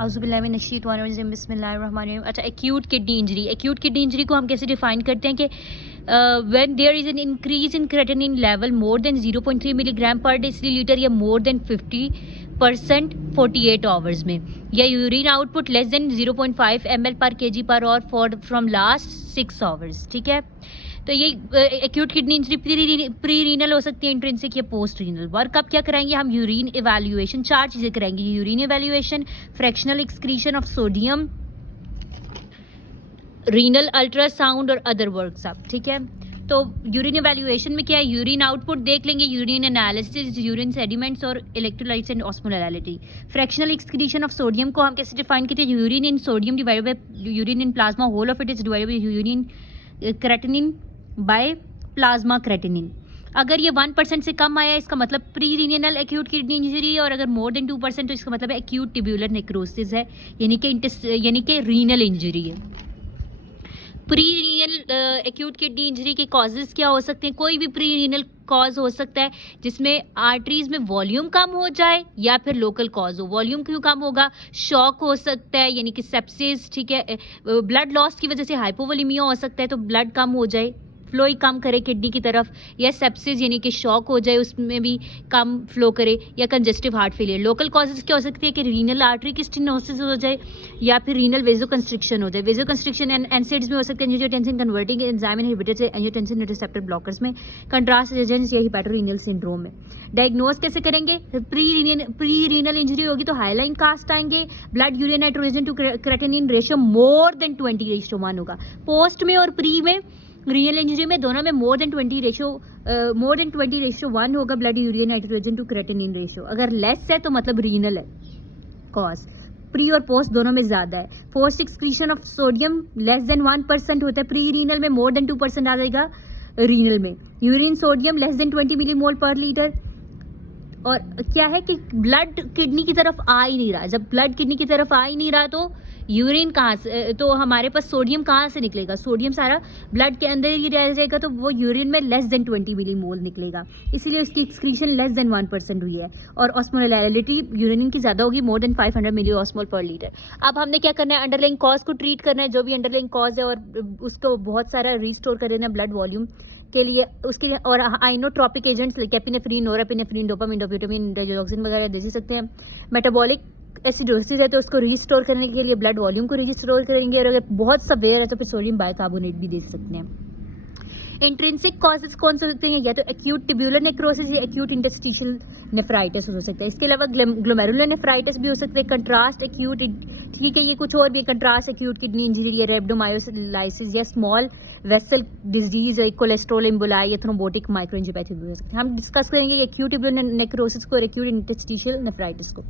औज़ुबिल्लाहिमिनश्शैतानिर्रजीम बिस्मिल्लाहिर्रहमानिर्रहीम। अच्छा, acute kidney injury, acute kidney injury को हम कैसे डिफाइन करते हैं कि when there is an increase in creatinine level more than 0.3 milligram per decilitre या मोर देन 50% 48 आवर्स में, या urine output less than 0.5 ml पर kg पर और फॉर फ्रॉम लास्ट 6 आवर्स। ठीक है, तो ये acute kidney injury pre renal हो सकती है, इंट्रिंसिक या पोस्ट रीनल। वर्कअप क्या कराएंगे हम? यूरिन इवैल्यूएशन, 4 चीजें कराएंगे: urine evaluation, fractional excretion of sodium, renal ultrasound और अदर वर्कअप। ठीक है, तो यूरिन इवैल्यूएशन में क्या है? यूरिन आउटपुट देख लेंगे, यूरिन एनालिसिस, यूरिन सेडिमेंट्स और electrolytes and osmolality. Fractional excretion of sodium को हम कैसे डिफाइन करते हैं? Urine in sodium divided by urine in plasma, whole of it is divided by urine creatinine by plasma creatinine. अगर ये 1% से कम आया इसका मतलब pre renal acute kidney injury है, और अगर मोर देन 2% तो इसका मतलब एक्यूट ट्यूब्यूलर नेक्रोसिस है, यानी कि रीनल इंजरी है। Pre renal acute kidney injury के कॉजेज क्या हो सकते हैं? कोई भी प्री रीनल कॉज हो सकता है जिसमें आर्टरीज में वॉल्यूम कम हो जाए, या फिर लोकल कॉज हो। वॉल्यूम क्यों कम होगा? शॉक हो सकता है, यानी कि सेप्सिस। ठीक है, ब्लड लॉस की वजह से हाइपोवोलेमिया हो सकता है, तो ब्लड कम हो जाए, फ्लो ही कम करे किडनी की तरफ, या सेप्सिस यानी कि शॉक हो जाए, उसमें भी कम फ्लो करे, या congestive heart failure. Local causes क्या हो सकती है? कि रीनल आर्टरी की स्टेनोसिस हो जाए, या फिर रीनल वेजोकंस्ट्रिक्शन हो जाए। वेजोकंस्ट्रिक्शन एनसेड्स में हो सकते हैं, एंजियोटेंसिन कन्वर्टिंग एंजाइम इनहिबिटर से एंजियोटेंसिन रिसेप्टर ब्लॉकर्स में, कंट्रास्ट एजेंट्स या हिपैटोरीनल सिंड्रोम में। डायग्नोज कैसे करेंगे? प्री रीनल इंजरी होगी तो हाईलाइन कास्ट आएंगे, blood urine nitrogen to creatinine ratio more than 20:1 होगा। पोस्ट में और प्री में, रीनल इंजरी में, दोनों में मोर देन 20:1 होगा blood urine nitrogen to creatinine ratio. अगर लेस है तो मतलब रीनल है कॉज। प्री और पोस्ट दोनों में ज्यादा है। Forced excretion of sodium less than 1% होता है प्री रीनल में, मोर देन 2% आ जाएगा रीनल में। Urine sodium less than 20 millimole पर लीटर। और क्या है कि ब्लड किडनी की तरफ आ ही नहीं रहा। जब ब्लड किडनी की तरफ आ ही नहीं रहा तो यूरिन कहाँ से, तो हमारे पास सोडियम कहाँ से निकलेगा? सोडियम सारा ब्लड के अंदर ही रह जाएगा, तो वो यूरिन में लेस देन 20 मिलीमोल निकलेगा, इसीलिए उसकी एक्सक्रीशन लेस देन 1% हुई है। और ऑस्मोलैलिटी यूरिन की ज्यादा होगी, मोर देन 500 मिली ऑस्मोल पर लीटर। अब हमने क्या करना है? अंडरलाइंग कॉज को ट्रीट करना है, जो भी अंडरलाइंग कॉज है, और उसको बहुत सारा रिस्टोर करना है ब्लड वॉल्यूम के लिए। उसके लिए और inotropic agents like epinephrine, norepinephrine, dopamine, dobutamine, digoxin वगैरह दे सकते हैं। मेटाबॉलिक एसिडोसिस है तो उसको रिस्टोर करने के लिए ब्लड वॉल्यूम को रिस्टोर करेंगे, और अगर बहुत सवेयर है तो फिर सोडियम बाइकार्बोनेट भी दे सकते हैं। इंट्रिंसिक कॉजेज कौन से होते हैं? या तो एक्यूट ट्यूब्यूलर नेक्रोसिस या एक्यूट इंटरस्टिशियल नेफ्राइटिस हो सकता है। इसके अलावा ग्लोमेरुलर नेफ्राइटिस भी हो सकता है, कंट्रास्ट एक्यूट, ठीक है, ये कुछ और भी, कंट्रास्ट एक्यूट किडनी इंजरी या रेब्डोमायोलाइसिस या small vessel disease like cholesterol emboli या थ्रोम्बोटिक माइक्रोएंजियोपैथी भी हो सकती है। हम डिस्कस करेंगे एक्यूट ट्यूब्यूलर नेक्रोसिस को और एक्यूट इंटरस्टिशियल नेफ्राइटिस को।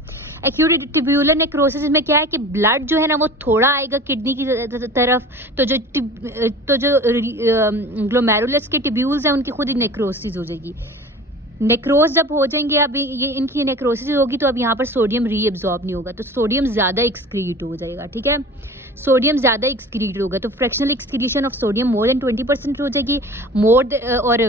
एक्यूट ट्यूब्यूलर नेक्रोसिस में क्या है कि ब्लड जो है ना वो थोड़ा आएगा किडनी की तरफ, तो जो ग्लोमेरुलस के ट्यूब्यूल्स हैं उनकी खुद ही नेक्रोसिस हो जाएगी। नेक्रोज जब हो जाएंगे, अब ये इनकी नेक्रोसिस होगी तो अब यहाँ पर सोडियम रीअब्सॉर्ब नहीं होगा, तो सोडियम ज्यादा एक्सक्रीट हो जाएगा। ठीक है, सोडियम ज्यादा एक्सक्रीट होगा तो fractional excretion of sodium more than 20% हो जाएगी, और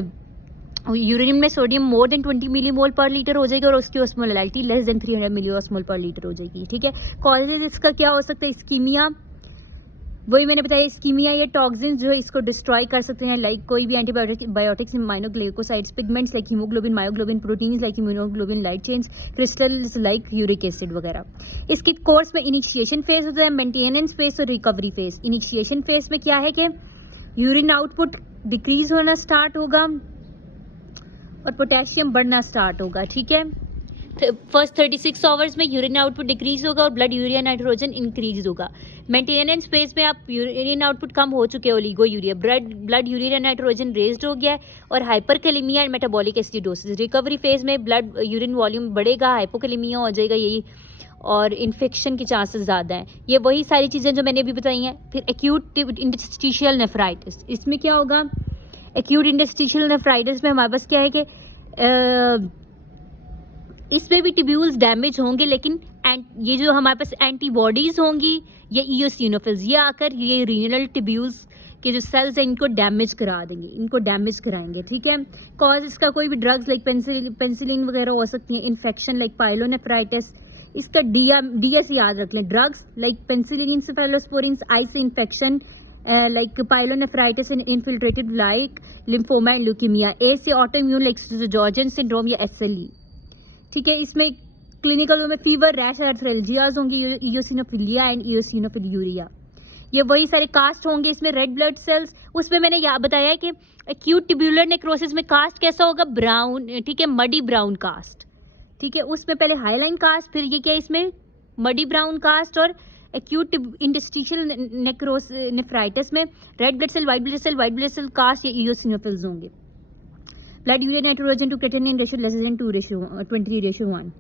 यूरिन में सोडियम मोर देन 20 मिलीमोल पर लीटर हो जाएगी, और उसकी ऑस्मोलैलिटी लेस देन 300 मिली ऑस्मोल पर लीटर हो जाएगी। ठीक है, कॉजेज इसका क्या हो सकता है? इस्कीमिया, वही मैंने बताया, इस्कीमिया या टॉक्सिन्स जो है इसको डिस्ट्रॉय कर सकते हैं, लाइक कोई भी antibiotics, aminoglycosides, pigments like haemoglobin, myoglobin, proteins like immunoglobin, light chains, crystals like uric acid वगैरह। इसके कोर्स में इनिशिएशन फेज होता है, मेंटेनेंस फेज और रिकवरी फेज। इनिशिएशन फेज में क्या है कि यूरिन आउटपुट डिक्रीज होना स्टार्ट होगा और पोटेशियम बढ़ना स्टार्ट होगा। ठीक है, फर्स्ट 36 आवर्स में यूरिन आउटपुट डिक्रीज होगा और ब्लड यूरिया नाइट्रोजन इंक्रीज होगा। मेंटेनेंस फेज में आप यूरिन आउटपुट कम हो चुके हैं, oligo urea, blood urea nitrogen raised हो गया है, और hyperkalaemia and metabolic acidosis. Recovery phase में ब्लड यूरिन वॉल्यूम बढ़ेगा, हाइपोकैलेमिया हो जाएगा, यही, और इन्फेक्शन के चांसेस ज़्यादा हैं। ये वही सारी चीज़ें जो मैंने अभी बताई हैं। फिर एक्यूट इंटरस्टिशियल नेफ्राइटिस, इसमें क्या होगा? एक्यूट इंटरस्टिशियल नेफ्राइटिस में हमारे पास क्या है कि इसमें भी ट्यूब्यूल्स डैमेज होंगे, लेकिन ये जो हमारे पास एंटीबॉडीज होंगी या इयोसिनोफिल्स, ये आकर ये रीनल ट्यूब्यूल्स के जो सेल्स हैं इनको डैमेज करा देंगे, इनको डैमेज कराएंगे। ठीक है, कॉज इसका कोई भी ड्रग्स लाइक पेंसिलिन वगैरह हो सकती हैं, इन्फेक्शन लाइक पाइलोनेफ्राइटिस इसका DS याद रख लें। Drugs like penicillin, cephalosporin, I से infection like pyelonephritis and infiltrated like lymphoma and leukaemia. A से auto immune like Sjogren syndrome या SLE। ठीक है, इसमें क्लिनिकल में फीवर, रैश, आर्थ्रेल्जियाज होंगी, इयोसिनोफिलिया एंड इयोसिनोफिलियूरिया। ये वही सारे कास्ट होंगे इसमें। रेड ब्लड सेल्स, उसमें मैंने बताया है कि एक्यूट ट्यूबुलर नेक्रोसिस में कास्ट कैसा होगा, ब्राउन, ठीक है, मडी ब्राउन कास्ट। ठीक है, उसमें पहले हाईलाइन कास्ट, फिर ये क्या है इसमें मडी ब्राउन कास्ट। और एक्यूट इंटरस्टिशियल नेफ्राइटिस में red blood cell, white blood cell cast या इयोसिनोफिल्स होंगे। Blood urea nitrogen to creatinine ratio less than 23:1।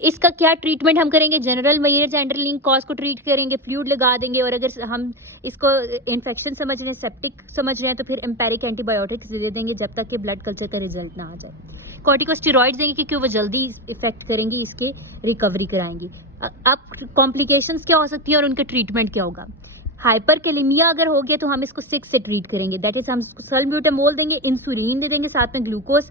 इसका क्या ट्रीटमेंट हम करेंगे, जनरल मेजर्स अंडरलाइंग कॉज को ट्रीट करेंगे, फ्लूइड लगा देंगे। और अगर हम इसको इन्फेक्शन समझ रहे हैं, सेप्टिक समझ रहे हैं, तो फिर एम्पेरिक एंटीबायोटिक्स दे देंगे जब तक कि ब्लड कल्चर का रिजल्ट ना आ जाए। कॉर्टिकोस्टेरॉइड्स देंगे क्योंकि वो जल्दी इफेक्ट करेंगी, इसके रिकवरी कराएंगी। अब कॉम्प्लिकेशंस क्या हो सकती है और उनका ट्रीटमेंट क्या होगा। हाइपरकैलेमिया अगर हो गया तो हम इसको 6 से ट्रीट करेंगे, दैट इज हम सल्ब्यूटामोल देंगे, इंसुलिन दे देंगे, साथ में ग्लूकोज।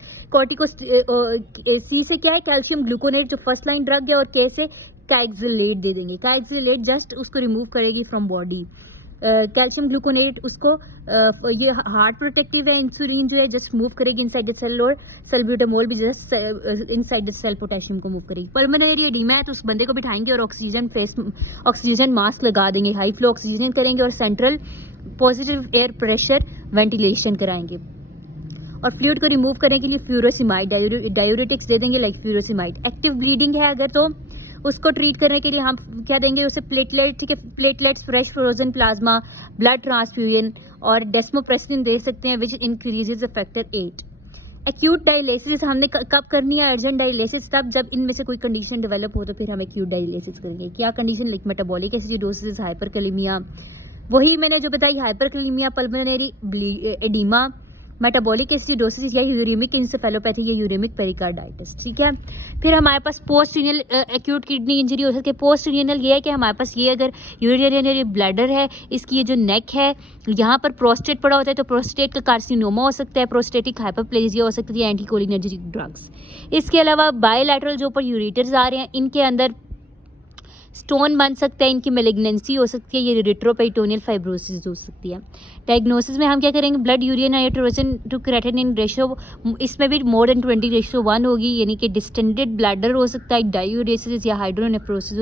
सी से क्या है, कैल्शियम ग्लूकोनेट जो फर्स्ट लाइन ड्रग है। और के से काइक्सिलेट दे देंगे। काइक्सिलेट जस्ट उसको रिमूव करेगी फ्रॉम बॉडी। कैल्शियम ग्लूकोनेट उसको ये हार्ट प्रोटेक्टिव है। इंसुलिन जो है जस्ट मूव करेगी इनसाइड द सेल। और सल्ब्यूटामोल भी just inside the cell potassium को मूव करेगी। पल्मोनरी एडिमा है तो उस बंदे को बिठाएंगे और ऑक्सीजन मास्क लगा देंगे, हाई फ्लो ऑक्सीजन करेंगे और central positive air pressure ventilation कराएंगे। और फ्लूइड को रिमूव करने के लिए फ्यूरोसिमाइड, डायूरेटिक्स दे देंगे लाइक फ्यूरोसिमाइड। एक्टिव ब्लीडिंग है अगर तो उसको ट्रीट करने के लिए हम क्या देंगे उसे, प्लेटलेट, ठीक है, platelets, fresh frozen plasma, blood transfusion और डेस्मोप्रेसिन दे सकते हैं विच increases the factor 8। Acute dialysis हमने कब करनी है, अर्जेंट डायलिसिस तब जब इनमें से कोई कंडीशन डेवलप हो तो फिर हम एक्यूट डायलिसिस करेंगे। क्या condition, like metabolic acidosis, hyperkalaemia, वही मैंने जो बताई, hyperkalaemia, pulmonary oedema, metabolic acidosis या यूरेमिक इंसेफेलोपैथी या यूरेमिक पेरिकार्डाइटिस। ठीक है, फिर हमारे पास post renal acute kidney injury हो सकती है। पोस्ट रीनल ये है कि हमारे पास ये अगर यूरिनरी ब्लैडर है, इसकी ये जो नेक है यहाँ पर प्रोस्टेट पड़ा होता है तो प्रोस्टेट का कार्सिनोमा हो सकता है, प्रोस्टेटिक हाइपरप्लेजिया हो सकती है, एंटीकोलिनर्जिक ड्रग्स। इसके अलावा बायलैटरल जो ऊपर यूरेटर्स आ रहे हैं इनके अंदर स्टोन बन सकता है, इनकी मेलिग्नेंसी हो सकती है, ये रिट्रोपेरिटोनियल फाइब्रोसिस हो सकती है। डायग्नोसिस में हम क्या करेंगे, blood urea nitrogen to creatinine ratio, इसमें भी मोर देन 20:1 होगी, यानी कि डिस्टेंडेड ब्लैडर हो सकता है, डायूरेसिस या हाइड्रोनेफ्रोसिस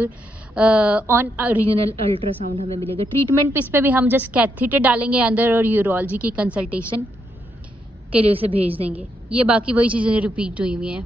ऑन रीनल अल्ट्रासाउंड हमें मिलेगा। ट्रीटमेंट इस पर भी हम जस्ट कैथेटर डालेंगे अंदर और यूरोलॉजी की कंसल्टेशन के लिए उसे भेज देंगे। ये बाकी वही चीज़ें रिपीट हुई हैं।